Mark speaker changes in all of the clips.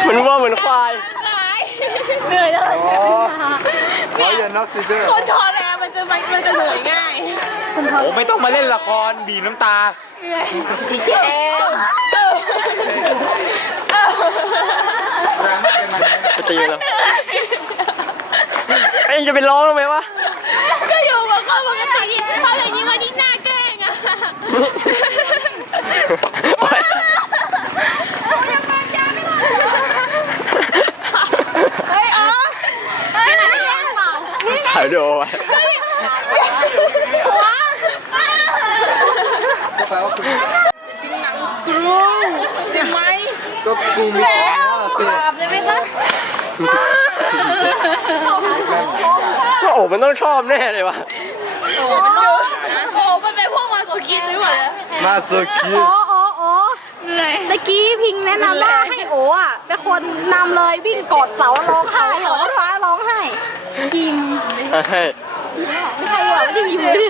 Speaker 1: เหมือนวัวเหมือนควาย
Speaker 2: เหนื่อยแล้ว
Speaker 3: ขออย่าน็อกซิเดอร์
Speaker 2: คนชอแลมันจะเหนื่อยง่าย
Speaker 4: โอ้ไม่ต้องมาเล่นละครบีบน้ำตา
Speaker 1: จะตีเราเอ็งจะไปร้องทำไมวะ
Speaker 2: ก็อยู่กับคนปกติเขาอย่างนี้ก็ยิ่งน่าแกล้งอ่ะเฮ้ยอ๋อนี่ไหนแย่งเปล่านี่ไง
Speaker 1: ถ่ายวิดีโอไว้
Speaker 2: หัว
Speaker 3: ก็แปลว่าคุณ
Speaker 2: กรุงใช่ไหม
Speaker 3: ก็กูมีของแล้วสิ
Speaker 2: ปราบเลยไหมคะ
Speaker 1: ก็โอ้มันต้องชอบแน่เลยวะ
Speaker 2: โอ้มันเป็นพวกมาโกคิดหรือเปล่า
Speaker 3: มาสกิ
Speaker 2: เหนื่อย
Speaker 5: ตะกี้พิงแนะนำว่าให้โอ๋อ่ะเป็นคนนำเลยวิ่งกอดเสาร้องไห้เหรอท้าร้องไห้จริง
Speaker 1: ให้
Speaker 5: ไม่ใช่หรอที่มีมือ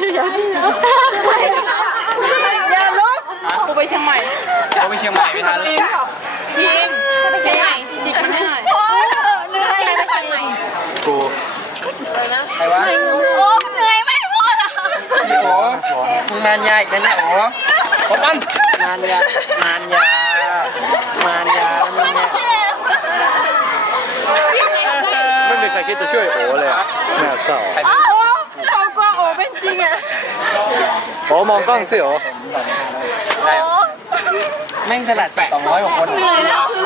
Speaker 5: อย่าลุก
Speaker 2: กูไปเชียงใหม่
Speaker 4: เราไปเชียงใหม่ไม่ทันแล้ว
Speaker 2: ยิงไปเชียงใหม่ดิฉันไม่หน่อยโอ้ยเหนื่อยไปเชียงใหม่
Speaker 3: กู
Speaker 4: ใครวะ
Speaker 2: โอ้เหนื่อยไม่พอละ
Speaker 4: โอ้มึงมานยายกันนะโอ้ผมมันมานยามานยามานยาแล้วมึงเนี่ย
Speaker 1: ไม่มีใครคิดจะช่วยโอ้เลยอะแม่เศร้า
Speaker 5: เขากลัวโอ๋เป็นจริงอ่ะ
Speaker 1: โอ้มองกล้องสิโอ้
Speaker 4: แม่งสลัด200 กว่าคน
Speaker 5: เหนื่อยแล้ว